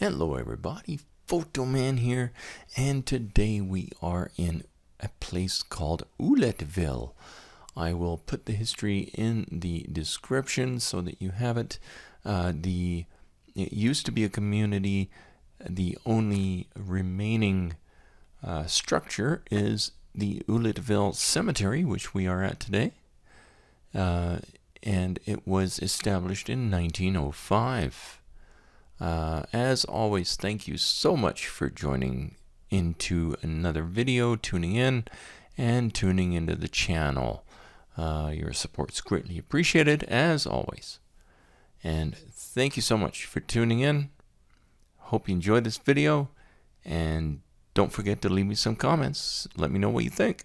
Hello everybody, Fotoman here, and today we are in a place called Ouelletteville. I will put the history in the description so that you have it. It used to be a community. The only remaining structure is the Ouelletteville Cemetery, which we are at today. And it was established in 1905. As always, thank you so much for joining into another video, tuning in, and tuning into the channel. Your support's greatly appreciated, as always. And thank you so much for tuning in. Hope you enjoyed this video, and don't forget to leave me some comments. Let me know what you think.